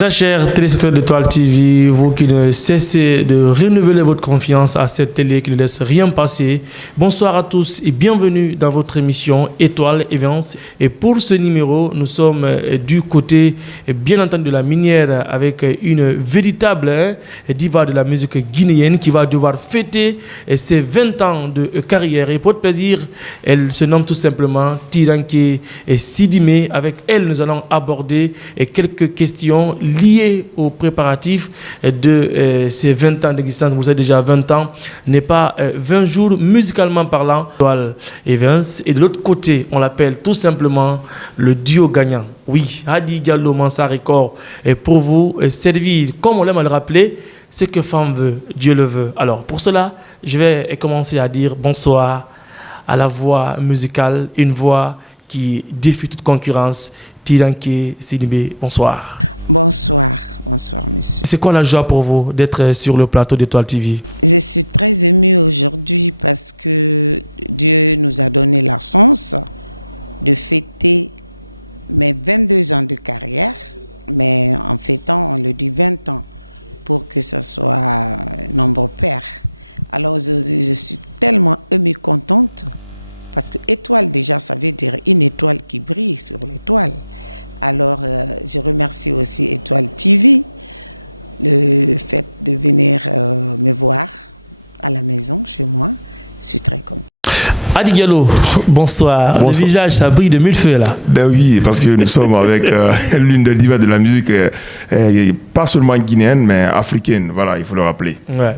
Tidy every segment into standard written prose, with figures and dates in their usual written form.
Très chers téléspectateurs d'Étoile TV, vous qui ne cessez de renouveler votre confiance à cette télé qui ne laisse rien passer, bonsoir à tous et bienvenue dans votre émission Étoile Events. Et pour ce numéro, nous sommes du côté, bien entendu, de la minière avec une véritable diva de la musique guinéenne qui va devoir fêter ses 20 ans de carrière. Et pour votre plaisir, elle se nomme tout simplement Tiranké Sidimé. Avec elle, nous allons aborder quelques questions lié aux préparatifs de ces 20 ans d'existence. Vous avez déjà 20 ans, n'est pas 20 jours musicalement parlant. Evans. Et de l'autre côté, on l'appelle tout simplement le duo gagnant. Oui, Hadi Diallo Mansa Record est pour vous servir, comme on l'aime à le rappeler, ce que femme veut, Dieu le veut. Alors, pour cela, je vais commencer à dire bonsoir à la voix musicale, une voix qui défie toute concurrence. Tiranké Sidibé, bonsoir. Bonsoir, bonsoir monsieur. C'est quoi la joie pour vous d'être sur le plateau d'Étoile TV? Je suis très émue aujourd'hui parce que Dieu nous a donné la chance de fêter mes 22 ans de carrière, mais en fêtant, on le dit 20 ans, pour que ce soit nombre pair. Alors aujourd'hui, je suis tellement émue, contente, parce que étoile déjà, ça veut dire une étoile qui brille sur l'étoile. Alors, je remercie aussi Étoile TV, le fait de venir me voir à la maison, chez moi. Je suis très contente. Hadi Diallo, bonsoir. Le visage, ça brille de mille feux là. Ben oui, parce que nous sommes avec l'une des divas de la musique, pas seulement guinéenne, mais africaine. Voilà, il faut le rappeler. Ouais.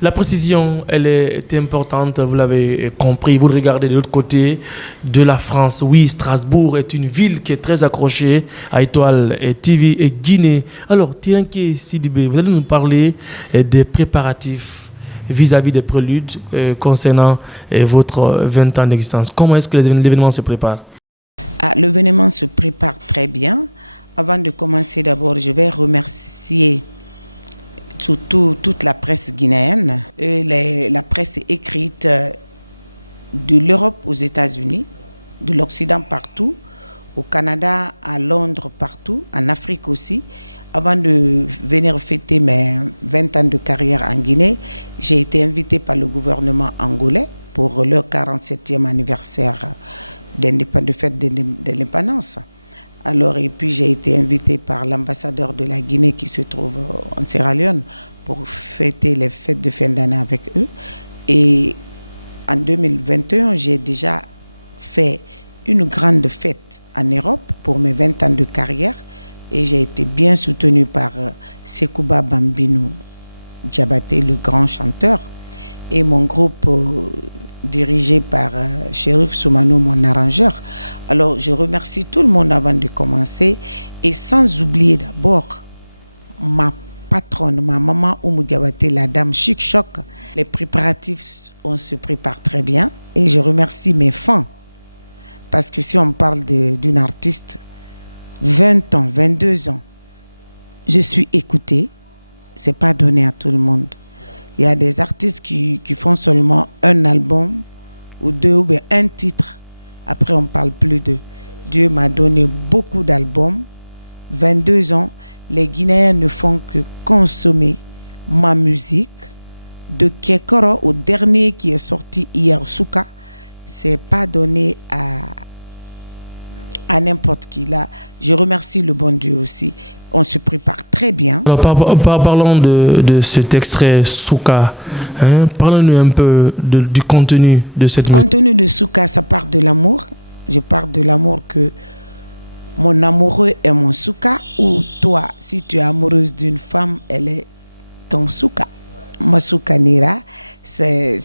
La précision, elle est importante, vous l'avez compris. Vous le regardez de l'autre côté de la France. Oui, Strasbourg est une ville qui est très accrochée à Étoile TV et Guinée. Alors, Tiranké Sidibé, vous allez nous parler des préparatifs vis-à-vis des préludes concernant votre 20 ans d'existence. Comment est-ce que l'événement se prépare? L'événement se prépare très bien. Avant de commencer, d'abord, je vais remercier toute la presse guinéenne, la presse écrite de l'Europe aux États-Unis, de l'Occident partout, au Canada, à Londres partout, en Afrique aussi. Avant de venir fêter mes 20 ans de carrière en Guinée, j'ai été invitée par le gouvernement angolais pour leur 47e anniversaire de fête d'indépendance. Alors, et puis j'ai été invitée par l'ambassadeur de la Guinée qui se trouve en Sierra Leone pour fêter les fêtes de fin d'année avec eux. Et en 2021, j'ai déjà fait une grande fête en Europe pour mes 20 ans de carrière. Et j'ai été bien soutenue par Sekouba Bambino Diabaté, le grand chanteur, et mon groupe dirigé par Chérif Soumano, mon arrangeur. Alors, je remercie tout le monde avant de commencer, et sans oublier d'abord ma patronne, ma maman Oumou Diabaté, la dame Chic Choc. Les préparatifs, on se prépare très bien, et je remercie mes fans, parce que si on parle d'une artiste, 20 ans, 22 ans, je suis écoutée, c'est pas donné à tout le monde. Il y a des artistes qui font seulement un album ou deux ou bien un titre. Après, on parle plus d'eux. Dieu m'a donné beaucoup d'albums. 22 ans, les Guinéens ne font que consommer ma musique. De Kekoro au dernier qui est sorti hier, Souka, c'est pas donné à n'importe qui. Là, je remercie le bon Dieu aussi. On se prépare très bien. Alors, parlons de cet extrait Souka. Parlons-nous un peu du contenu de cette musique. Le contenu de Souka, ça part de l'amour. Je parle de l'amour que mon amoureux est mon Souka, ou toi, si tu es amoureuse d'une femme, elle est ton Souka. Ma Souka Nira, c'est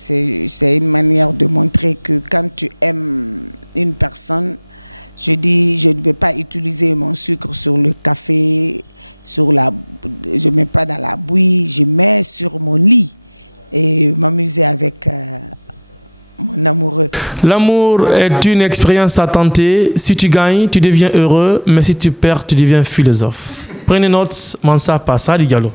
une manière de montrer que quand tu aimes une personne, je dis, je ne vais pas utiliser mon sucre sur le café, je ne mets pas dans la bouillie, je mets sur mon lit et m'amuser avec mon amoureux. L'amour est une expérience à tenter. Si tu gagnes, tu deviens heureux, mais si tu perds, tu deviens philosophe. Prenez note, Mansa Passa Diallo.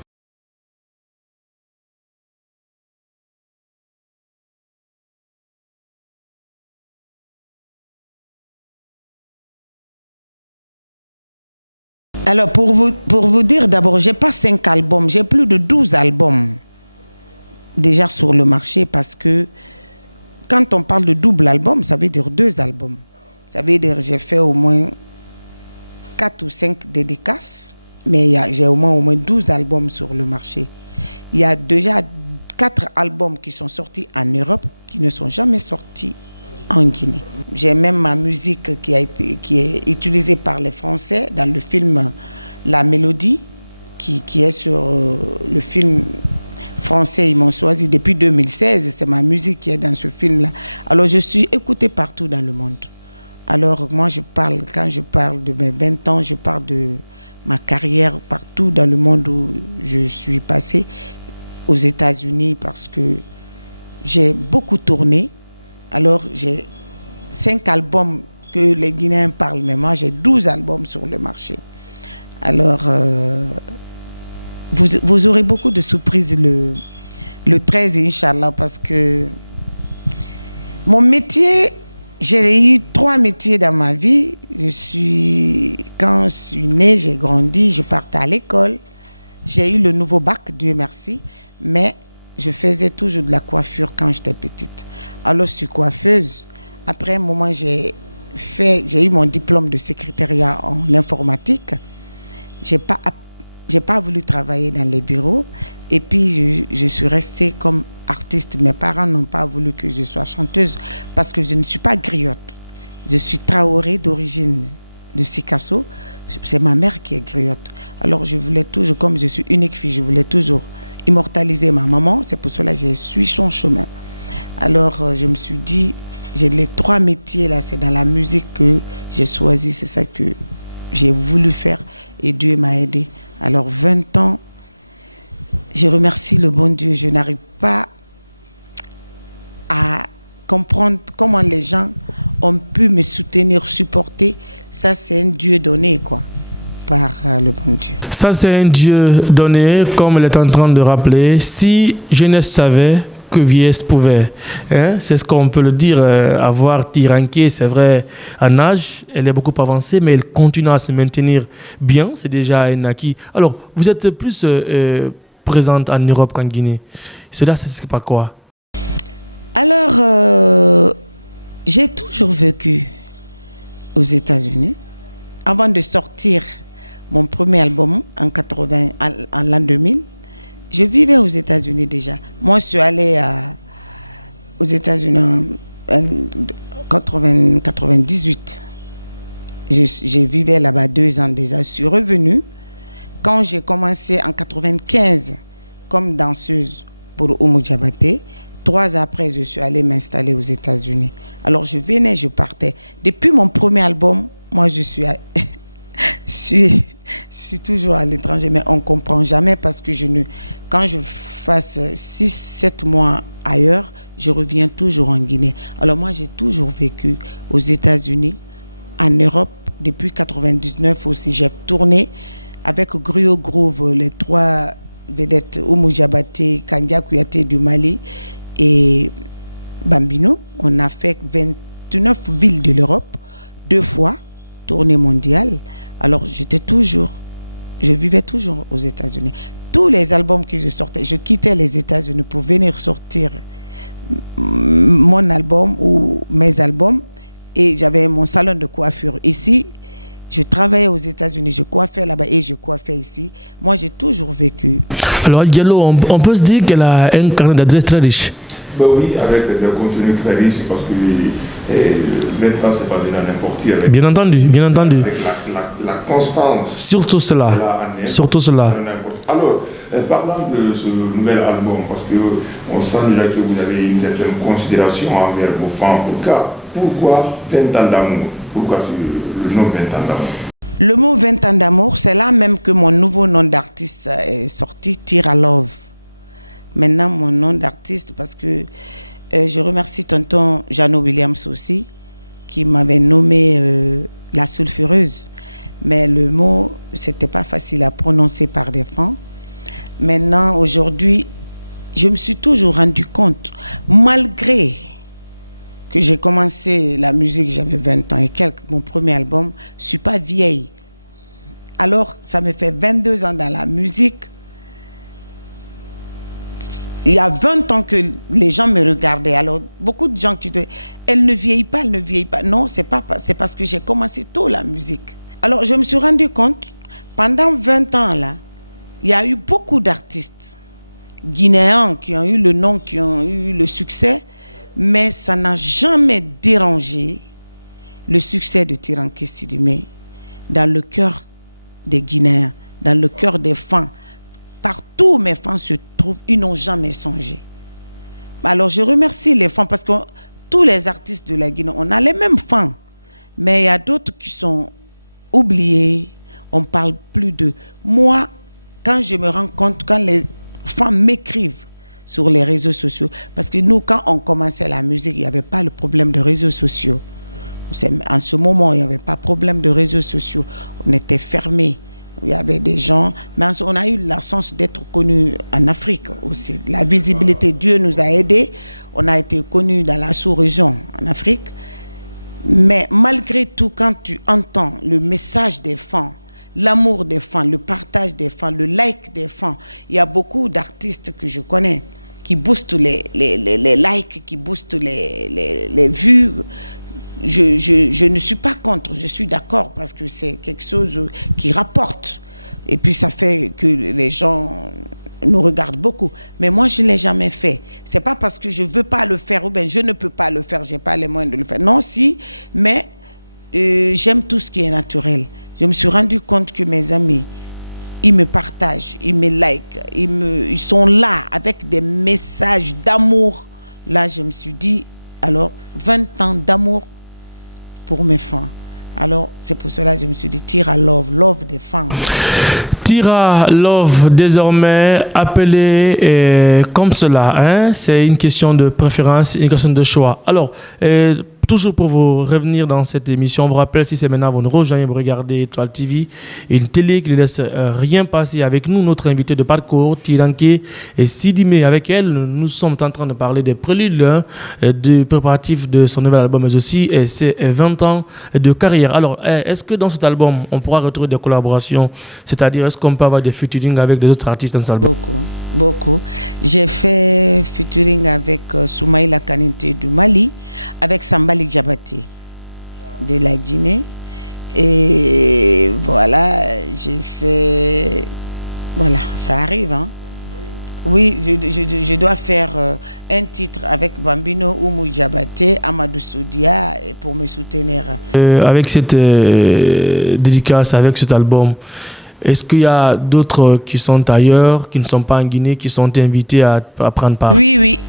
Alors, pour vous dire, d'abord, j'ai pas 5 albums, j'ai plus de 12 albums déjà sur le marché, parce que quand on parle de double album, ça veut dire 2 albums. Ça veut dire j'ai fait au moins 4 ou 5 dédicaces, mais j'ai au moins 12 albums sur le marché. Il y a déjà 4 albums qui sont sortis en Europe, qui ne sont jamais sortis en Guinée. J'ai même ma musique qui est utilisée par les Français dans le film La Mélodie, qui est sur le film français. Ils m'ont choisi depuis 2016. C'est ma musique qui est dans ce film-là. Alors, je suis écoutée partout dans le monde. Alors, moi, quand je parle de mes 20 ans, je parle de ma carrière partout dans le monde où je suis passée, aux États-Unis, parce que j'ai beaucoup tourné. Alors, j'ai 5 albums que les Guinéens parlent, mais moi, j'ai 12 albums sur le marché. Alors, vous aurez beaucoup de surprises le 13, Inch'Allah, parce que mon métier, j'ai eu 3 métiers dans ma vie. Quand je suis née, j'ai grandi, je partais à l'école. J'ai eu le nouveau bac, Dieu merci, mais je faisais toujours de la coiffure quand j'étais petite. Alors, je suis coiffeuse. Après un moment, j'ai eu mon diplôme de secrétariat en informatique. J'ai pas voulu travailler dans les bureaux. Et puis, je suis restée comme artiste. Mes parents n'ont pas voulu que je sois chanteuse parce que je ne suis pas griotte. Je suis Traoré d'origine de Sikasso. C'est ma mère qui est griotte. Alors, je voulais toujours, comme je suis unique fille, je voulais toujours immortaliser ma maman. C'est pour cela que j'ai suivi son chemin. Alors, je me suis dit, j'ai les 3 métiers là, c'est dans la musique que j'ai choisi. C'est ça que j'ai voulu faire et Dieu m'a aidé. Alors, 20 ans, je remercie le bon Dieu. Je n'arrive pas à comprendre comment les gens ont pu me soutenir, supporter. Ça, c'est un Dieu donné, quoi, par le bon Dieu. Ça, c'est un Dieu donné, comme elle est en train de rappeler. Si jeunesse savait que vieillesse pouvait. Hein? C'est ce qu'on peut le dire. Avoir Tiranké, c'est vrai, en âge, elle est beaucoup avancée, mais elle continue à se maintenir bien. C'est déjà un acquis. Alors, vous êtes plus présente en Europe qu'en Guinée. Cela, c'est pas quoi? Alors, j'ai toujours vécu aux États-Unis. Avant de sortir mon premier album en l'an 2000, je vivais aux États-Unis déjà. Moi, je suis allée aux États-Unis en 98. Je vivais là-bas 2 ans déjà. Je suis revenue. Quand j'ai commencé en 95 comme danseuse pour Oumou Diabaté, 3 ans après, je suis allée m'installer aux États-Unis. Alors, je venais, je partais. Depuis mon premier album, moi, je suis toujours à l'étranger, mais on ne comprend jamais parce que quand je fasse 6-7 mois ailleurs, je reviens toujours en Guinée. Alors moi, j'ai toujours vécu aux États-Unis, en Europe, depuis 99 aussi. J'ai tourné avec Griot Groove, les 3 vedettes, Oumou Diabaté, Kandia Kouyaté du Mali et Bambino. On a fait 29 villes de l'Europe, 2 fois, tournée mondiale. Alors, je vivais toujours aux États-Unis. Tous les albums que je sortais, je quittais les États-Unis pour venir sortir mon album ou mes albums. Et j'avais mon salon de coiffure ici. Je travaillais aux États-Unis, je coiffais là-bas et je coiffais ici. Moi, j'ai toujours vécu. Alors, Diallo, on peut se dire qu'elle a un carnet d'adresse très riche. Ben oui, avec des contenus très riches, parce que 20 ans, c'est pas donné à n'importe qui. Bien entendu, bien entendu. Avec la constance. Surtout cela. Surtout cela. Alors, parlant de ce nouvel album, parce qu'on sent déjà que vous avez une certaine considération envers vos fans. Pourquoi 20 ans d'amour? Pourquoi le nom 20 ans d'amour? Le mot 20 ans d'amour, c'est là même que mon nouveau nom d'artiste est sorti, Tira Love. Maintenant, mon nom d'artiste, parce que je remercie tonton Jeannot Williams aussi, qui m'avait nommé la sulfureuse. Mais le mot, c'était pas facile à prononcer par des fans. Maintenant, aujourd'hui, je me suis toujours rendu compte, malgré que j'ai commencé la musique, j'avais 20 ans et quelques, mon premier album, je suis pas vieille. Alors, ça me fait 22 ans dans la musique. Il y a 20 ans que les gens me regardaient. Alors, beaucoup de gens qui disent, elle ne vieillit pas, elle ne vieillit pas. Non, c'est parce que j'ai commencé tôt la musique. Alors, je me suis rendu compte, pendant 20 ans, là, il y a eu beaucoup d'artistes guinéens qui ont eu le nom, qui ont eu le succès, mais ça n'a jamais dérangé le succès de Tiranké Sidimé dans le cœur des Guinéens, dans le cœur des fans. Partout où mes fans se trouvent, ils n'ont jamais songé. Alors je remercie les fans parce que tous les artistes de la Guinée, on a les mêmes fans, mais il y a d'autres qui sont oubliés, on ne parle plus d'eux. Moi, quand je me rends compte, quand les fans m'écrivent sur les réseaux sociaux, parce que nous, quand on commençait la musique, il n'y avait pas le problème de réseaux sociaux. En ce moment, il n'y avait pas de problème de réseaux sociaux. On était fermés. Il y avait des gens, mais on a eu la chance d'être connus en Afrique aussi. La visibilité, Dieu nous a aidés. On a été connus dans la sous-région en Afrique. Mais malgré tout, quand tu entends le message des fans, l'amour des fans, le partage des fans, le like des fans, il y a beaucoup d'artistes que je connais qui boostent les likes, qui boostent les vues. Je ne suis pas contre, je suis d'accord parce que c'est quelque chose qui rapporte. Et puis ça fait que les gens nous regardent beaucoup. Mais moi, je ne l'ai jamais fait. C'est pas parce que je ne veux pas le faire ou bien je ne peux pas le faire, je n'ai pas les moyens de le faire. Non, si, mais j'aime tout ce qui est naturel. Je me suis rendu compte que mes amis, ils me partagent, ils me likent, ils sont là avec des messages d'amour. Là, je me suis dit, alors, 20 ans d'amour pour mes fans. Alors, c'est pour cela que je me suis dit, Tira Love, love des fans. Tira Love, désormais appelé comme cela, hein? C'est une question de préférence, une question de choix. Alors, toujours pour vous revenir dans cette émission, on vous rappelle, si c'est maintenant vous nous rejoignez, vous regardez Étoile TV, une télé qui ne laisse rien passer. Avec nous, notre invité de parcours, Tiranké Sidimé. Avec elle, nous sommes en train de parler des préludes, des préparatifs de son nouvel album, mais aussi ses 20 ans de carrière. Alors, est-ce que dans cet album, on pourra retrouver des collaborations? C'est-à-dire, est-ce qu'on peut avoir des featuring avec des autres artistes dans cet album? Beaucoup. J'ai fait featuring avec Soumaïla Kanité du Mali, avec Sambali Diabaté de la Guinée. Et voilà, j'ai fait... Voilà, ça arrive, hein. Oui, je dois faire un titre avec Bambino Oumou Diabaté, Amadou Soudia, pour me soutenir. Avec cette dédicace, avec cet album, est-ce qu'il y a d'autres qui sont ailleurs, qui ne sont pas en Guinée, qui sont invités à prendre part? Oui,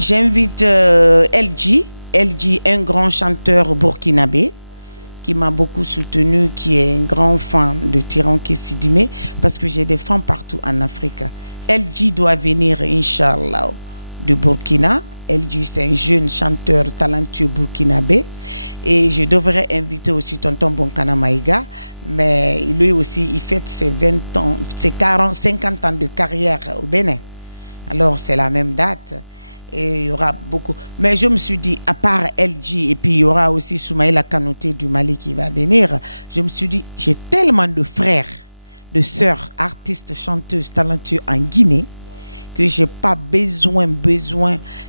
j'invite LG, un grand chanteur burkinabé qui m'a beaucoup soutenu, qui est un grand fan de Tiranké Sidimé, parce que j'ai des fans partout en Afrique. LG doit venir, Inch'Allah, du Burkina. LG, c'est un jeune chanteur talentueux burkinabé. Et je devrais inviter aussi Tonton Bonkana Maïga, mais lui aussi, il fête ses 20 ans, ses 50 ans de carrière au Bénin. Alors, c'est la même date. Et il y aura beaucoup. Mais je me suis dit, à part LG, et puis il y aura aussi Soumaïla Kanouté du Mali qui va venir, je me suis dit, j'ai tellement de frères, de sœurs, artistes, chanteuses, talentueux en Guinée, que je n'ai pas besoin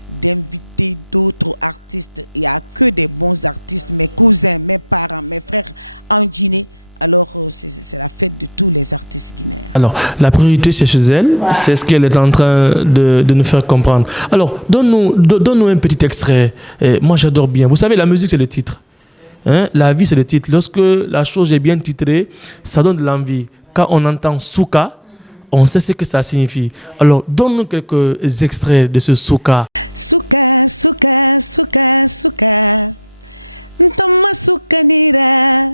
d'inviter d'autres artistes. Il n'y a que des bons artistes, mes cousins, mes parents, mes frères en Guinée. Alors, c'est la fête de tous les artistes guinéens. Alors, la priorité, c'est chez elle. Ouais. C'est ce qu'elle est en train de nous faire comprendre. Alors, donne-nous un petit extrait. Moi, j'adore bien. Vous savez, la musique, c'est le titre. Hein? La vie, c'est le titre. Lorsque la chose est bien titrée, ça donne de l'envie. Quand on entend Souka, on sait ce que ça signifie. Alors, donne-nous quelques extraits de ce Souka. Souka, Souka, Souka, Souka. Ntama Souka nira.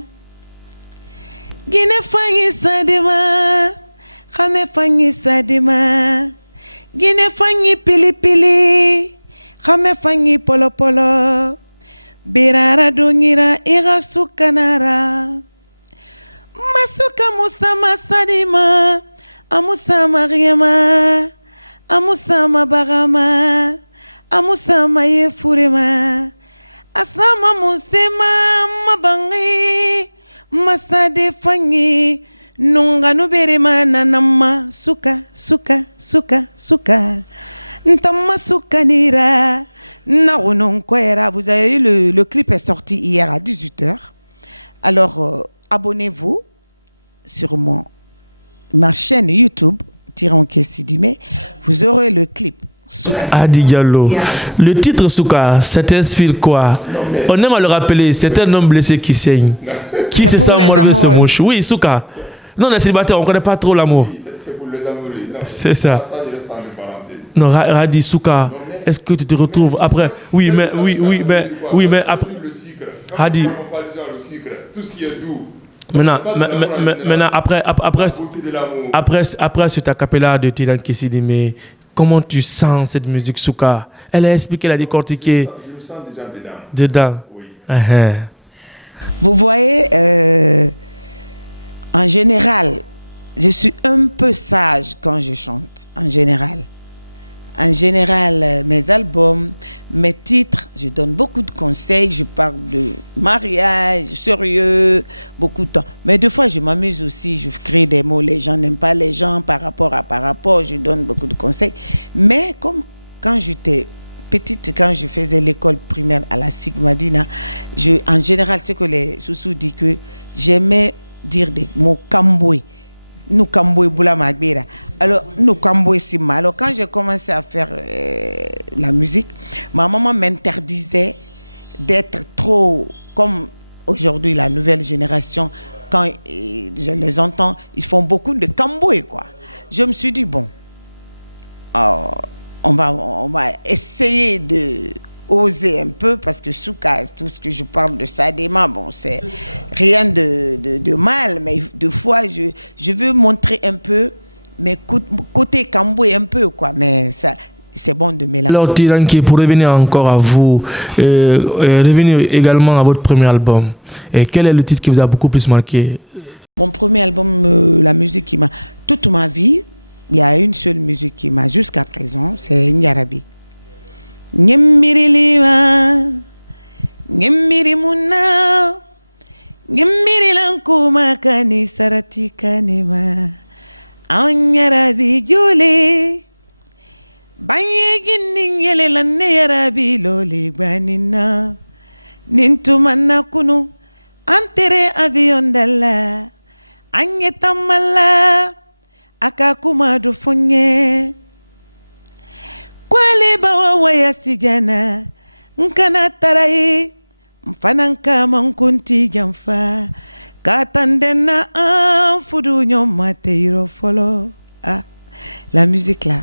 Guinée fangi sadima, Khame fangi sadima, Guinée fangi pili pili, Khame fangi polo polo, Birara dungira ira sukanara, Masuka musama sadima, Amusama riema, Amusama barama, Amusama yefurema, Asama musema mabangi, Masade fangi Nunga no berema nanama suka suka suka suka ntama suka nira narunon kwera. Vous avez eu le clip est sorti hier à 18h. Alors abonnez-vous sur ma chaîne YouTube Tiranké Sidimé, vous aurez le clip. Hadi Diallo. Le titre Souka, ça t'inspire quoi? On aime à le rappeler, c'est un homme blessé qui saigne. Qui se sent enlever ce mouche? Oui, Souka. Non, les célibataires, on ne connaît pas trop l'amour. C'est pour les amoureux. C'est ça. Ça, je reste en parenthèse. Non, Hadi Souka, est-ce que tu te retrouves après? Oui, mais après. Le sucre. Hadi. On parle déjà le sucre. Tout ce qui est doux. Maintenant, après cet acapella de Tiranké Sidimé, comment tu sens cette musique Souka? Elle a expliqué, elle a décortiqué. Je me sens déjà Dedans. Oui. Vous voyez, en général, je suis un peu sage quand je chante, en général. En général, mes albums, mes titres, je donne beaucoup de conseils. Je parle de mariage, sérieux, beaucoup de temps. Mais des fois, je m'amuse aussi. Je crée des mots. Les gens n'aiment pas les gens par rapport. Je donne beaucoup de conseils. Mais comme quand j'étais petite, quand je faisais l'école primaire à la Sigmadina, en général, c'est que les Soussous disent que j'aimais dire des mots camboués. Nous Kamboy Boula Magbira. Alors, nous Kamboy Sima. Alors, quand j'ai commencé à faire la musique, ma maman m'interdisait d'être trop comme aujourd'hui la nouvelle génération. Quand je les entends, ils font beaucoup de Kamboy, quoi. Je me suis dit, bon, on va essayer de oser un peu, parce que Souka, tout ce que je parle de Sadema, bon, c'est rien de mal, mais des fois, je veux montrer un peu, mais côté Kamboy un peu, quoi, mais ça, c'est bon de mélanger. Alors, Tiranké, pour revenir encore à vous, revenir également à votre premier album, quel est le titre qui vous a beaucoup plus marqué? Mon premier album, la musique qui m'a... Toute ma vie, il y a une seule musique qui m'a, jusqu'à présent, c'est Nyarabi. Nyemmiri lima, nyemmiri muna, nyemmiri lankuma kani sarati kanema, anyarabi jole, banye gini nyele lanne yarabi lole banina, nintumana kunu, antere avion dalla, anye tamala, akakuma do fonye. Kwale bawa waya sigana nkana tarai mfananka mankunti jamfa katandena fudu nyomate folo. La musique là,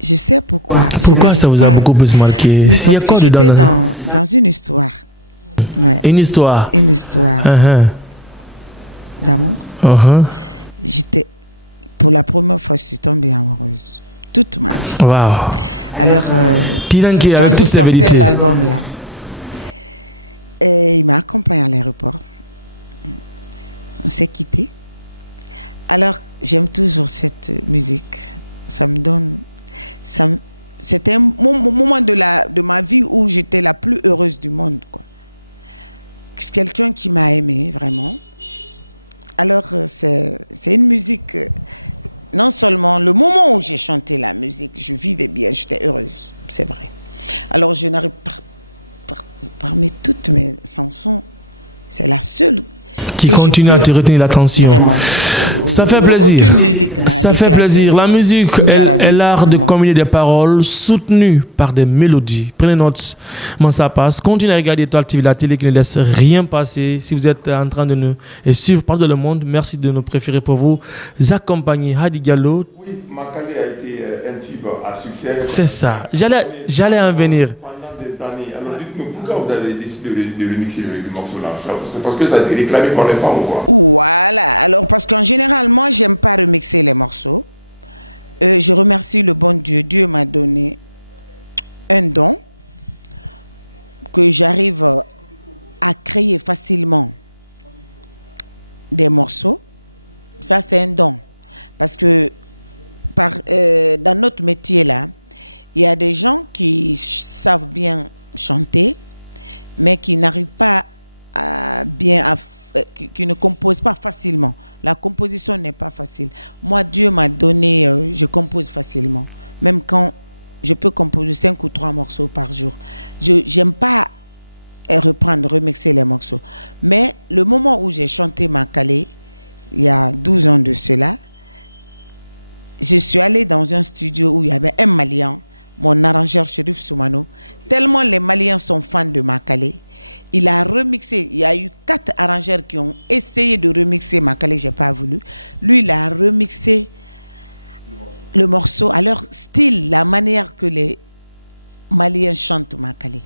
je sais pourquoi. Pourquoi ça vous a beaucoup plus marqué? Oui, parce que j'étais dans une histoire. Ouais. Une histoire. Une histoire d'amour. J'étais, pour la première fois, je suis tombée amoureuse. Toute ma vie. Wow. Alors, quand je sortais l'album là, et il m'a accompagné à l'aéroport. On s'est quittés. Alors, j'aime toujours cette musique. Ça me donne... C'était un moment de ma vie où j'étais la plus heureuse du monde, quoi. C'est quelqu'un qui m'a aimée, vraiment. Alors, c'est une musique... Non seulement le moment où j'ai chanté la musique, je vivais bien, j'étais heureuse, c'est vrai. Alors je n'arrive pas, parmi toutes mes chansons, c'est la seule qui continue à te retenir l'attention. Vraiment. Ça fait plaisir. Aucune musique n'a Ça fait plaisir. La musique est l'art de combiner des paroles soutenues par des mélodies. Prenez note, ça passe. Continuez à regarder Étoile TV, la télé qui ne laisse rien passer. Si vous êtes en train de nous suivre partout dans le monde, merci de nous préférer pour vous accompagner. Hadi Diallo. Oui, Makale a été un tube à succès. C'est ça. J'allais en venir. Des années. Alors dites-nous, pourquoi vous avez décidé de remixer le morceau là? C'est parce que ça a été réclamé par les femmes ou quoi? Voilà, alors parce qu'en général, moi, j'aime pas remixer les morceaux. Je remercie le bon Dieu. Dieu m'a donné un don que j'arrive à créer facilement des morceaux. Ça, c'est un don. Parce que dans notre métier là, il y a des gens qui savent bien chanter, mais qui n'arrivent pas à qui ne composent pas facilement. La composition n'est pas facile. Moi, Dieu m'a donné, je compose facilement. Même quand je peux composer 5 ou 3 morceaux par jour. Je n'aime pas remixer les morceaux. Mais le moment où j'ai chanté Makale, il y a 12 ans de cela, je suis allée dans un studio où il y avait un Malien, mon arrangeur Chérif Soumano. Tellement les Maliens sont fans de Makale, il a remixé. Il y a eu 4 arrangeurs qui ont essayé de remixer Makale, je n'ai pas voulu. Lui, il a remixé le morceau à leur style, la manière que les Maliens chantent Makale.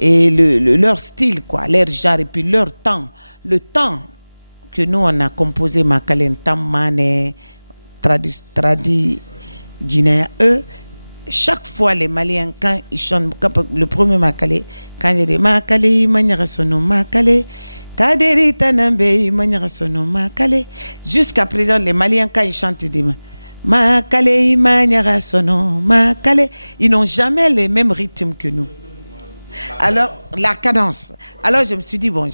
Et leur style, quoi, leur genre, et puis leur temps. Le temps que nous, on a composé Makale, Tammane, Tradi, Guinéen, eux, chaque fois les Maliens, quand ils chantent, le premier Makale, quand ils disent Makale, Manyara Sono Makale, Kaderi Tanambe, Manyara Sono Makale, jusqu'à présent, les Maliens, quand ils chantent, ils disent Makale, Manyara Sono Makale, ils n'ont jamais les mêmes rythmes que nous. Alors, la cadence. Alors, je me suis dit, bon,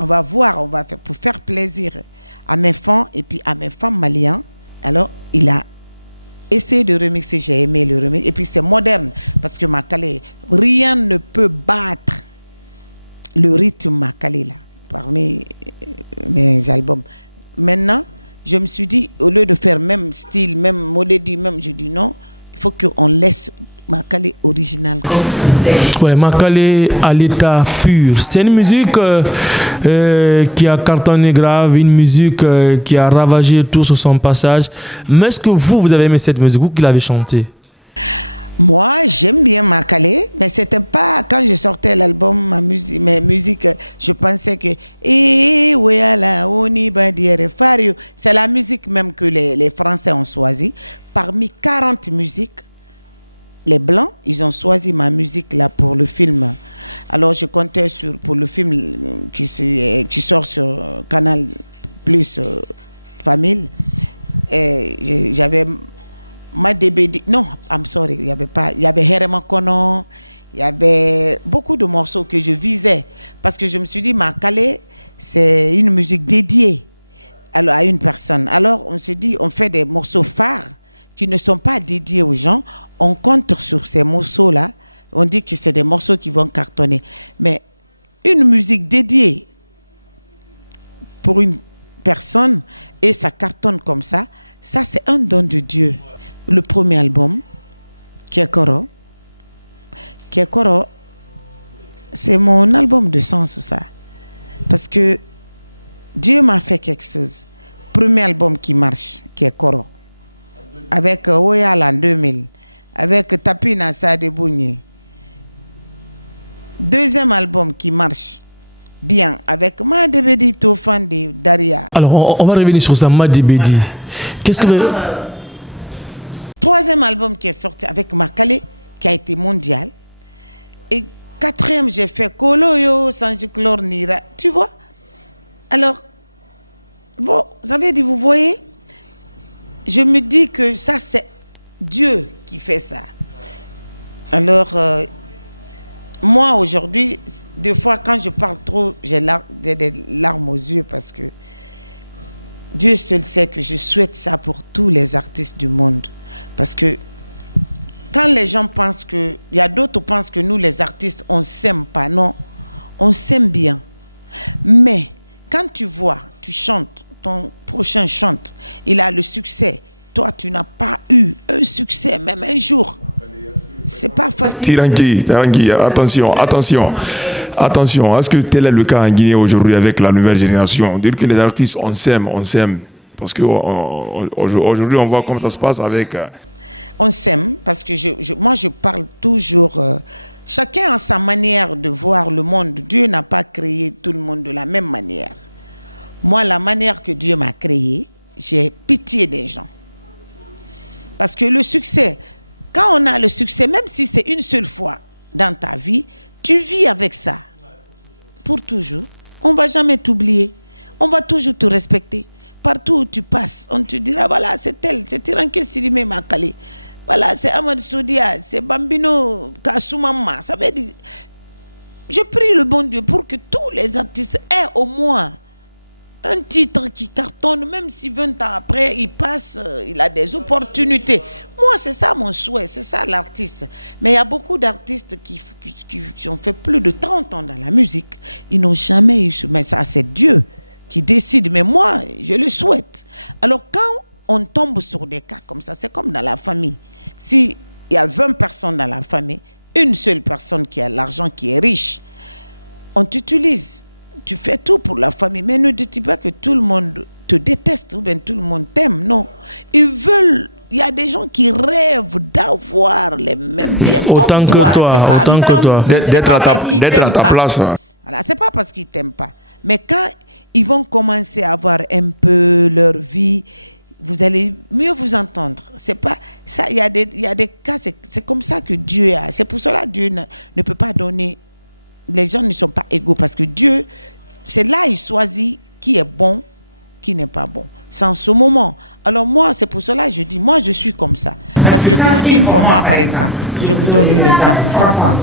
on va voir, on va faire, pour faire plaisir à mes fans et puis à mes femmes maliens. Alors, il a essayé de remixer, j'ai aimé le remix. Et puis, c'est moderne, parce que Makale, rien ne peut battre le rythme Makale, là, parmi mes albums. Maintenant, je me suis dit, au lieu de faire même style, même mélodie, même, je dis non, il faut qu'on laisse Makale original. Ouais, Makale à l'état pur. C'est une musique qui a cartonné grave, une musique qui a ravagé tout sur son passage. Mais est-ce que vous avez aimé cette musique, vous qui l'avez chantée? Moi, j'aime bien Makale, mais c'était pas quand je sortais l'album, mes musiques, je pensais que c'est la musique même que les Français ont choisi. Parmi 40 musiques, les Blancs, ils ont choisi ma musique là pour le film. Alors je comptais pour le film qui sort sur Canal Plus Famille. Et j'avais Madebedi, non, I'm sorry, il y avait Herema Kono, il y avait beaucoup de morceaux que je visais parce que je me suis dit Makale, c'est une musique dédiée à une personne. Alors on se dit, on fait des morceaux phares qui ne sont pas dédiés aux gens, on compte sur ces morceaux-là, on dit que c'est des morceaux qui vont cartonner. Mais une musique dédiée pour une personne et ça cartonne comme ça c'est un don de Dieu. Le premier album, Kiekoro, c'est mon album de sens, ça. Parce que Dieu m'a fait quelque chose. Premier album qui marche, Kiekoro. Avec Oyal en 2000, avec Tapina Sadebougné. Deuxième album qui marche bien, avec Madebedi Tofandi Daria. Alors, on va revenir sur ça, Madebedi. Qu'est-ce que... Troisième album qui est sorti avec Makale, qui a été mondial. Et quatrième, j'ai fait Koloyo, Sanjiklor Nira. Tu vois? Alors, bon, vous voyez? Je me dis que ça, c'est Dieu qui fait ça. Alors, moi, aujourd'hui, des fois, quand je parle trop, j'ai des larmes aux yeux parce que Dieu seul sait que je souhaite ça pour tous les artistes du monde. Parce que quand les gens pensent que... Il y a d'autres qui pensent que nous, les artistes, on ne s'aime pas. Non, on s'aime bien. Mais quand tu vois, tu chantes, ton prochain chante, il a le succès. Toi, tu n'as pas eu un succès, même un jour. C'est pas facile. Tirangi, attention. Est-ce que tel est le cas en Guinée aujourd'hui avec la nouvelle génération? Dire que les artistes, on s'aime. Parce qu'aujourd'hui, on voit comment ça se passe avec... On s'aime parce que moi, je parle toujours... chacun a sa manière de voir le monde. Dieu n'a pas créé tout le monde de la même manière. Moi, la manière que Dieu m'a créé, j'ai pitié des gens. Parce que le succès, quand on a le succès, même si c'est une seule fois dans ta vie, tu vis avec ça. Pour toujours. On ne va jamais t'oublier. On va toujours te respecter. Partout où tu passes, on te dira, voilà, c'est tel, c'est Tiranké Sidimé Makale. Voilà, c'est Ahmad Soudia, c'est Bambino Kassoumama. Ça veut dire, je prie le bon Dieu pour que tous les artistes aient au moins un titre qui cartonne, même si 20 ans après, il passe, il a des opportunités. Moi, c'est ça mon souhait, c'est ça l'artiste. Mais il y a beaucoup d'artistes qui ont fait plus de 30 ans dans la musique. Ils n'ont jamais eu ce... Mais ça, c'est Dieu qui décide. Mais moi, je le souhaite. Alors, quand on tombe sur des cas comme ça, c'est comme dans la famille. S'il y a 20 personnes dans la famille, une seule personne qui a l'argent, qui est riche, on t'utilise. Tu fais tout pour la famille, mais ne dis pas que tout le monde te déteste ou bien tout le monde t'aime. Non. Ils veulent... Il y a des gens qui rêvent d'avoir les mêmes biens. Autant que toi, autant que toi. D'être à ta place. Voilà, c'est pas parce qu'ils t'aiment pas. Mais quand ils vont commencer à avoir un peu leur vie, vous allez mieux vous entendre. C'est pas ça. Il y a des cas. C'est comme ça que Dieu a. C'est pour cela que Dieu ne peut pas donner. Les gens ne sont pas égaux parce que Dieu, c'est là il choisit qui est bon, qui n'est pas bon. C'est en ce moment. Alors moi, c'est pour cela que je dis, moi je suis comme ça. Parce que quand une fois, moi par exemple, je vous donne un exemple frappant,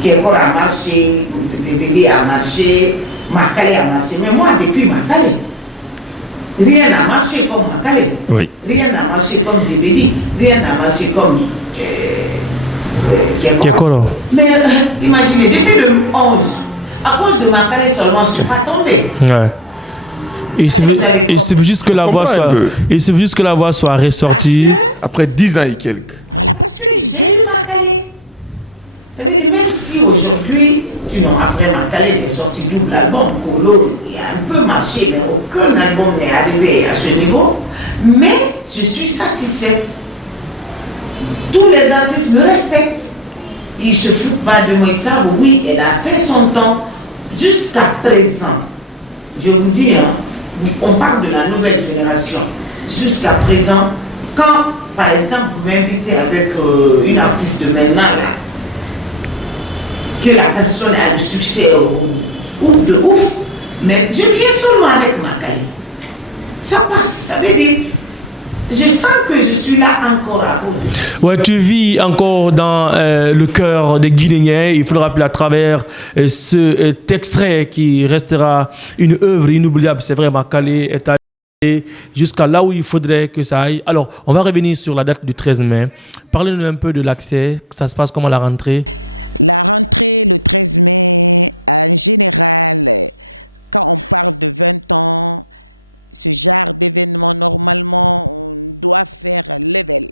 qui est encore à marcher, le bébé a marché, Makale a marché. Mais moi, depuis Makale, rien n'a marché comme Makale. Oui. Rien n'a marché comme Débéli. Rien n'a marché comme Kekoro. Mais imaginez, depuis le 11, à cause de Makale seulement, je ne suis pas tombé. Ouais. Il suffit juste que la voix soit ressortie. Parce que, après 10 ans et quelques. voilà, parce que j'ai eu Makale. Ça veut dire, même si aujourd'hui, sinon après Makale, j'ai sorti double album, Kolo, il a un peu marché, mais aucun album n'est arrivé à ce niveau. Mais je suis satisfaite. Tous les artistes me respectent. Ils ne se foutent pas de moi. Ils savent, oui, elle a fait son temps jusqu'à présent. Je vous dis, hein, on parle de la nouvelle génération. Jusqu'à présent, quand, par exemple, vous m'invitez avec une artiste de maintenant, là, que la personne a du succès ouf, mais je viens seulement avec Makale. Ça passe, ça veut dire, je sens que je suis là encore à cause. Ouais, tu vis encore dans le cœur des Guinéens. Il faut le rappeler à travers cet extrait qui restera une œuvre inoubliable. C'est vrai, Makale est allé jusqu'à là où il faudrait que ça aille. Alors, on va revenir sur la date du 13 mai. Parlez-nous un peu de l'accès. Ça se passe comment la rentrée? La rentrée, le 13 mai, en général, quand on parle de 20 ans, ce genre d'événement, normalement, on doit faire level,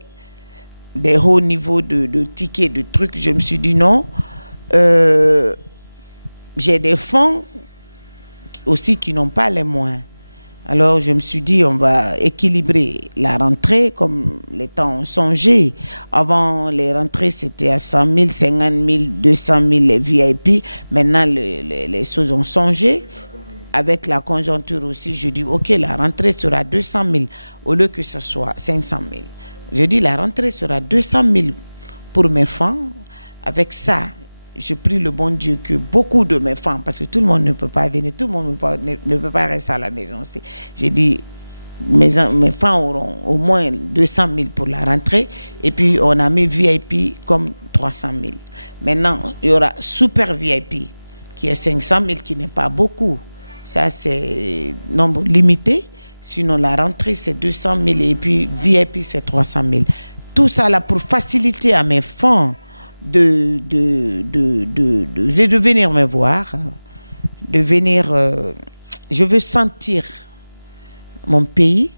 des hauts niveaux de tickets, de trucs. Je me suis dit non. J'ai des fonds aussi qui n'ont pas les moyens. Alors, je me suis dit, on va équilibrer la rentrée comme les temps ont changé. Avant, les rentrées, c'était à 100 000, 50 000, 200 000 les VIP. Maintenant, les choses ont changé. Avec la conjoncture aussi, je dis, OK, la rentrée sera 200 000 au lieu que ce soit 500 000. Je dis, la rentrée sera 200 000 pour mes fans. Avec ça, je prie le bon Dieu que beaucoup de mes fans, parce que tout le monde ne peut pas venir, tout le monde ne peut pas rester à la maison. J'ai dit, mes fans auront au moins 200 000 pour la rentrée, et puis on a mis VIP comme 300 000. Maintenant, il y aura super VIP, qui est 500 000, qui n'est pas beaucoup. Ça, c'est nombre limité. Sinon, la rentrée, c'est 200 000, et puis VIP, c'est 300 000. Tout ça là pour faciliter à mes fans de venir me voir, de venir. Je veux sentir mon pays,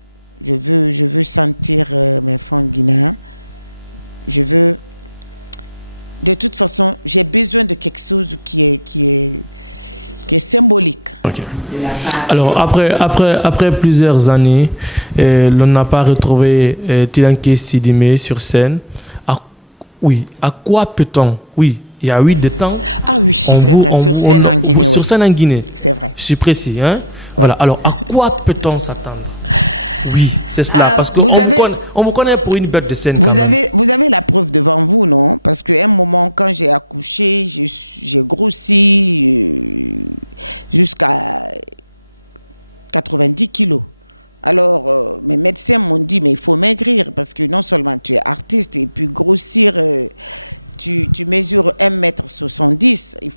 je veux sentir mes fans guinéens. Je veux. De toute façon, j'ai besoin de quelque chose qui est symbolique. Okay. Alors, après plusieurs années, l'on n'a pas retrouvé Tilanké Sidimé sur scène. Oui, à quoi peut-on? Oui, il y a eu des temps. Ah oui, c'est vrai, sur scène en Guinée. Sur scène en Guinée. C'est vrai. Je suis précis, hein? Ouais. Voilà, alors à quoi peut-on s'attendre? Oui, c'est cela, parce qu'on vous connaît pour une bête de scène. Vous avez la preuve devant vous, non? Parce qu'à un moment, quand j'ai accouché, j'ai grossi jusqu'à 90 kilos. Alors, mes médecins m'ont dit, mais il faut maigrir, parce que non seulement tu es artiste, et puis grossir, tu mesures 1,70 m,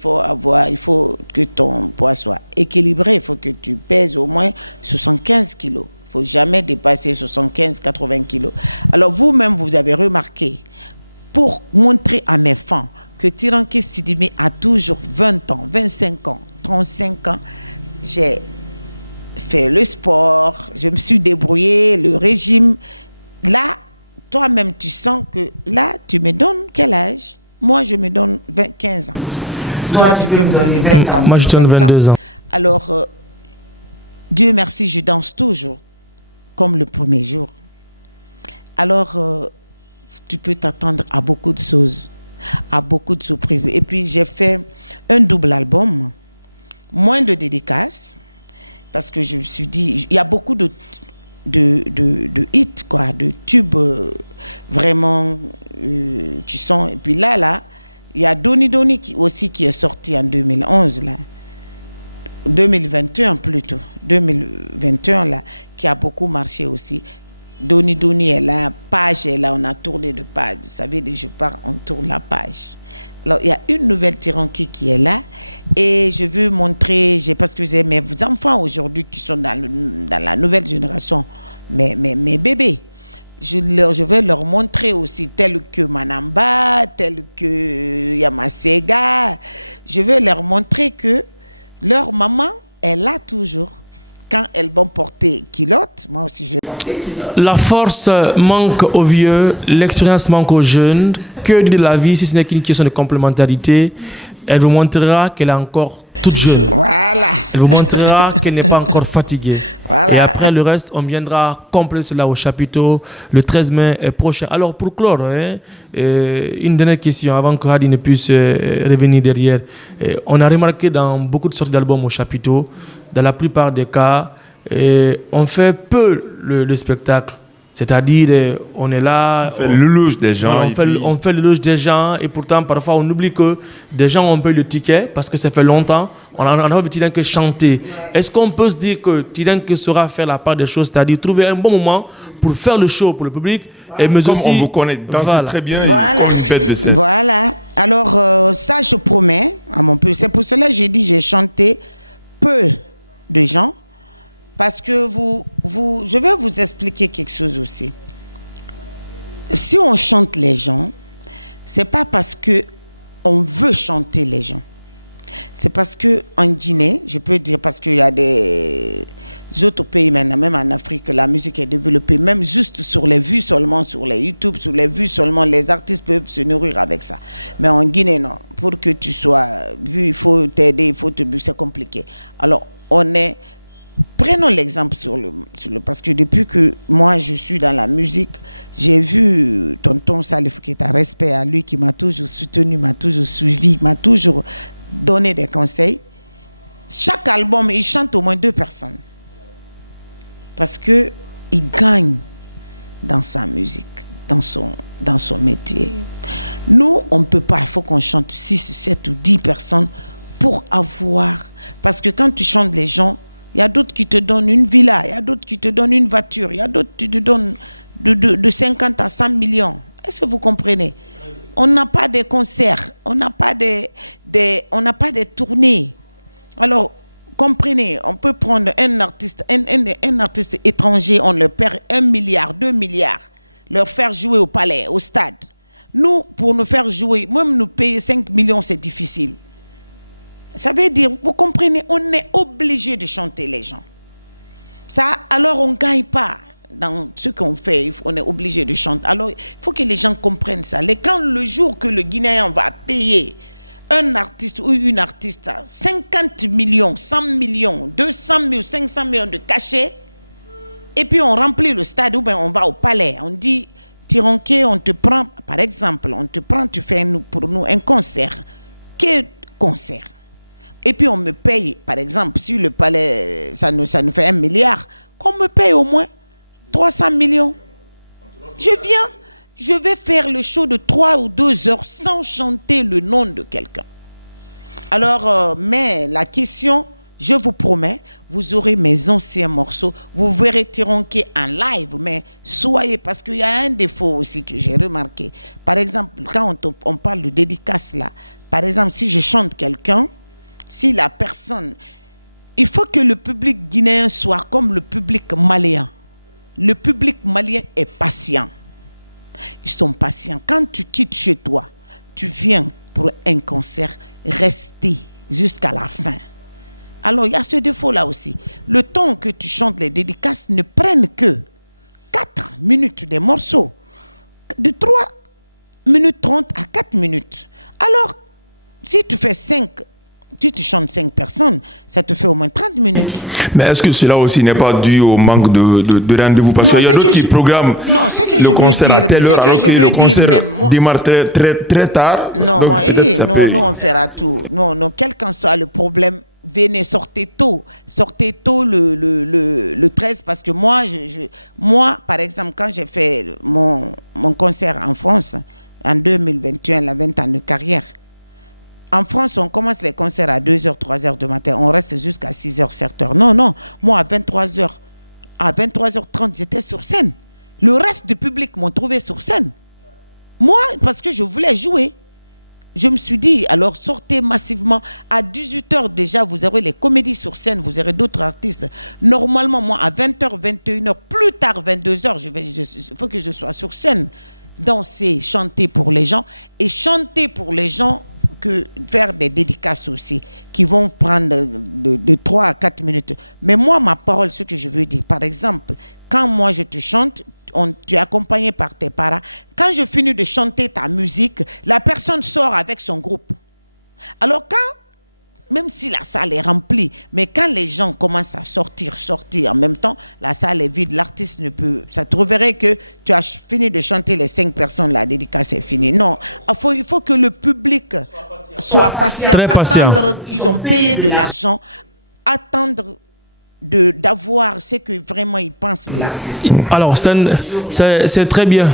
il faut que ton poids soit équilibré, il faut que tu pèses au moins 75 kilos. Il ne faut jamais dépasser 75-80 kilos. Alors vous-même, vous avez remarqué, pour montrer à mes fans que Tiranké Sidibé a toujours 20 ans, 25 ans, 35 ans, j'ai fait le sport, je me suis débrouillée, le régime. Là, toi-même, tu sens que là, tu me donnes quel âge? Moi, je me donne 15 ans. Toi, tu peux me donner 20 ans. Moi, je donne 22 ans. Alors, Dieu merci, je danse toujours, comme le premier jour. Alors, tu peux t'attendre à beaucoup de choses, à beaucoup de surprises. Et puis, j'ai fait un double album, moins de dédicaces, parce que je me suis dit, il y a beaucoup de hits, quoi, de tubes vraiment qui sont... Et puis là, il y a Doni Doni qui est sorti en 2011, là. 2021 plutôt. 2021, là, qui a beaucoup marché aussi. Doni Doni est là, page est là, on a tourné de page. Vous savez, dès que je pars, on tourne la page. Alors, il y a une nouvelle Tiranké qui est là et je veux montrer, parce que j'ai mes enfants aujourd'hui qui sont dans la nouvelle génération, mes bébés. Je vais leur montrer aussi, tel que Manamba, tel que Yamasega. Je vais leur montrer que leur maman est là toujours. Quand elles vont porter culotte, moi aussi je vais porter culotte. La force manque aux vieux, l'expérience manque aux jeunes. Que dire de la vie si ce n'est qu'une question de complémentarité? Elle vous montrera qu'elle est encore toute jeune. Voilà. Elle vous montrera qu'elle n'est pas encore fatiguée. Voilà. Et après le reste, on viendra compléter cela au chapiteau le 13 mai prochain. Alors pour clore, une dernière question avant que Hadi ne puisse revenir derrière. On a remarqué dans beaucoup de sortes d'albums au chapiteau, dans la plupart des cas, on fait peu le spectacle. C'est-à-dire, on est là... On fait l'éloge des gens. On fait l'éloge des gens et pourtant, parfois, on oublie que des gens ont payé le ticket parce que ça fait longtemps. On a pas Tiranké chanter. Est-ce qu'on peut se dire que Tiranké saura faire la part des choses, c'est-à-dire trouver un bon moment pour faire le show pour le public mais comme aussi, on vous connaît, danser très bien. Voilà. Voilà. Alors, ça, je promets à mon peuple. C'est pour cela que j'ai dit j'ai chanté peu de gens. Parce que je vais vous expliquer quelque chose aussi. Si on chante les gens, c'est pas parce que on veut chanter les gens. C'est parce que en Guinée, je peux dire, parce qu'il y a des autres pays maintenant, même en Afrique, la musique est développée, même juste sur les vues seulement, sur les YouTube, sur les vues seulement, les artistes peuvent se nourrir avec ça. Mais en Guinée, non. Pour que tu sois vu, il faut t'aider, il faut te... C'est compliqué. Alors, prenons l'exemple parce que depuis que moi je suis dans la musique, j'ai vu tonton Salif Keita, respect à lui, qui m'a toujours soutenu, m'a toujours suivi, m'a toujours donné des conseils. Chaque album, il chante au moins 2 personnes. Parce que il gagne dans sa musique, dans son métier. Nous, on ne peut pas, il faut qu'on chante 6, 7 ou 10 personnes pour avoir... Parce que quand tu chantes les gens, il y a d'autres qui te donnent une villa, il y a d'autres qui te donnent une voiture, il y a d'autres qui te donnent de 50 à 100 millions. Est-ce que vous comprenez? On n'a pas de concerts, on n'a pas de tournées. Alors, comprenez, on peut prendre un artiste étranger, on leur perd 1 milliard, 2 milliards, leur faire jouer au palais, au stade. Nous, pour nous faire jouer, même nous payer 5 millions, c'est difficile. Ça veut dire, vous comprenez, on est obligé de chanter les gens. Ça, alors on ne gagne pas dans ce qu'on fait, on est obligé de chanter. Alors, il faut que les gens comprennent ça. Quand le jour que le Guinéen va payer un artiste ou une artiste à 50 millions, 100 millions, 200 millions, 500 millions de cachets, et puis on remplit le stade, ou bien on va au palais, on dit, Tiranké, on te prend, par exemple, on te prend, tu fais pour nous un concert. Quel concert? Et puis on me paye, par exemple, si le palais, ça nous fait 1 milliard, qu'on me paye au moins 300 millions. Je vais faire le show de 3 ou 2 heures sans chanter le nom de quelqu'un. Alors, mais la question, Je vous promets, vous aurez mes anciens morceaux. Vous verrez Tironké en live, mais soyez, parce qu'il y a un défaut aussi que j'ai remarqué. Par exemple, quand on parle de dédicace là, par exemple, si je chante quelqu'un, si la personne... Il faut que le public guinéen soit comme le public malien. Le public malien est patient. Ils sont patients. Quand tu quittes chez toi, tu viens pour un concert, rester jusqu'à la fin. Alors, il y a ce défaut-là aussi. Le temps que tu chantes les dédicaces ne prennent que 4 minutes des morceaux. De 3 minutes 30 à 4 minutes. Alors, si tu fais 5, si tu chantes 5 personnes, ça te fait au moins 30 minutes. Mais est-ce que cela aussi n'est pas dû au manque de rendez-vous? Parce qu'il y a d'autres qui programment le concert à telle heure, alors que le concert démarre très tard. Non, donc, nous on fera tout. Non, quel qu'en soit le problème, venez, sortez tôt. Sortez tôt le 13, parce que moi, par exemple, quand j'ai fait mon concert en France, en 2021, la 20 ans de carrière, en France, on commence les concerts à 2h, 3h du matin. On reste jusqu'à 6h, 7h. Non. Moi, à 23h30, j'étais sur scène. Le reste du public m'ont trouvé sur scène. Moi, parce que je voulais jouer. Je me suis dit, alors sortez massivement. À 18h déjà, vous aurez les comédies sur scène, vous aurez d'autres artistes. Normalement, moi, à 20h, 21h, plus tard, 22h, il faut que je sois sur scène. Danser, chanter pour les gens. Et chanter pour les gens, que faire des dédicaces aussi, qui vont prendre de 3 à 4 minutes. Mais moi, ma parole, ce que je veux dire, par exemple, quand moi je te chante, tu es accompagné par tes parents. Quand je finis de chanter ta musique, la personne sort avec son groupe. Alors même si la salle est remplie, mais quand les gens commencent à sortir en même temps, la salle est vide, l'artiste ne peut... Ça trouverait que tu as fini de chanter les 5 personnes, la dédicace est finie. Non, il faut que le public soit patient. Très patient. Ils ont payé de l'argent, attendre d'avoir ce que vraiment ils pensent de l'artiste. Alors, c'est très bien.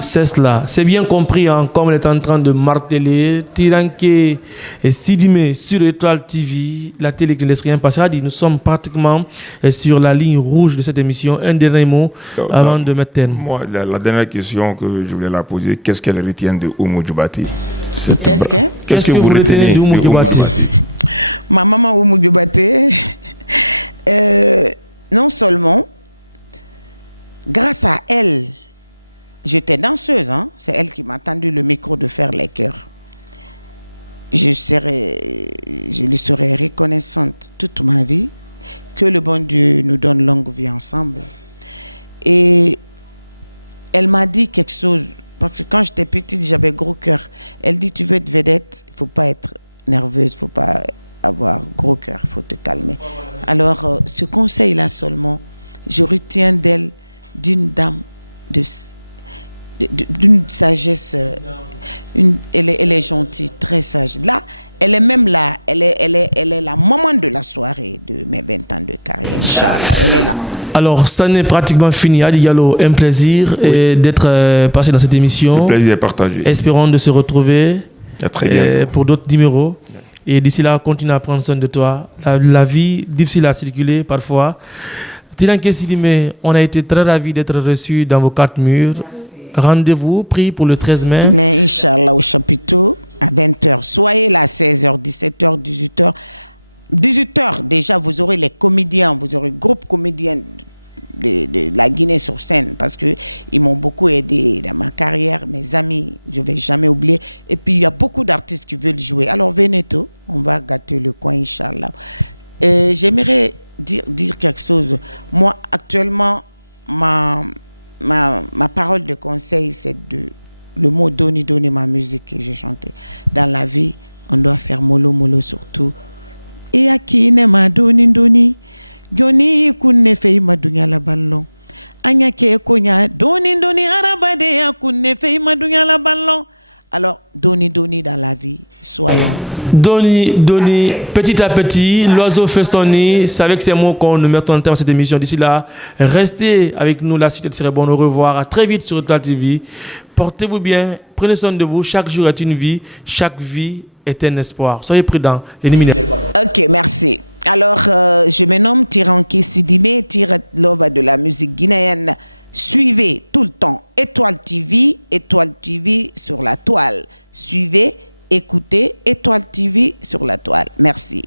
C'est cela. C'est bien compris, hein, comme elle est en train de marteler. Tiranké et Sidimé sur Étoile TV, la télé qui ne laisse rien passer. Nous sommes pratiquement sur la ligne rouge de cette émission. Un dernier mot avant de mettre terme. Moi, la dernière question que je voulais la poser, qu'est-ce qu'elle retient de Oumou Dioubate? Qu'est-ce que vous retenez d'Oumou Dioubate? Ma maman Oumou Dioubate, non seulement, grâce à elle, j'étais danseuse, hein? C'est elle qui m'a tendu le micro de faire les chœurs. Je lui serai reconnaissante toute ma vie, que le bon Dieu nous donne longue vie ensemble. Et elle m'a dit quelque chose, parce que quand j'étais petite, j'avais gros cœur. Elle dit, tu veux être vedette, il ne faut pas être nerveuse, il ne faut pas avoir gros cœur, il faut te calmer. Alors, ce conseil-là seulement, je retiens d'elle, d'une dame d'une sagesse, elle est gentille, très sage. Là, elle est même là, elle est la maman de la soirée de mes 20 ans de carrière. Elle est là. Alors, ça n'est pratiquement fini. Adi Diallo, un plaisir d'être passé dans cette émission. Le plaisir est partagé. Espérons de se retrouver très bientôt pour d'autres numéros. Et d'ici là, continue à prendre soin de toi. La vie, difficile à circuler parfois. Tiranké Sidimé, on a été très ravis d'être reçus dans vos 4 murs. Rendez-vous pris pour le 13 mai. Mais Inch'Allah, au chapiteau, à 20h. Soyez là à 16h, 17h, 18h. 18h, déjà, vous aurez les comédiens, vous aurez le groupe comédien de la Guinée sur scène, parce qu'ils m'ont beaucoup aidé dans ma carrière, mes amis, je ne vais jamais oublier. Et puis, il y a beaucoup d'artistes qui veulent jouer. Alors, venez tôt, on va gâter le coin, Inch'Allah. J'aimerais dire quelque chose. Moi, actuellement, ma parole de conseil, c'est le mot Doni Doni, ma musique que j'ai chantée. Dans la vie, on doit faire mollo mollo surtout. Et à qui ne m'a doni doni, Johnny kunne fei madunya la ballon. Anya ke konya doni doni arabade ya kunne fei madunya la ballon. Alors, doni doni dans la vie, soyons. Doni, petit à petit, l'oiseau fait son nid. C'est avec ces mots qu'on nous met en terme à cette émission. D'ici là, restez avec nous. La suite serait bonne. Au revoir. À très vite sur Étoile TV. Portez-vous bien. Prenez soin de vous. Chaque jour est une vie. Chaque vie est un espoir. Soyez prudents. L'ennemi n'est pas là. Ok, merci. Alors, je me nomme Tiranki Sidibé, Lova de la musique guinéenne. Suivez tout le temps Étoile TV sur la toile. Suivez, écoutez Étoile TV sur la toile. Merci.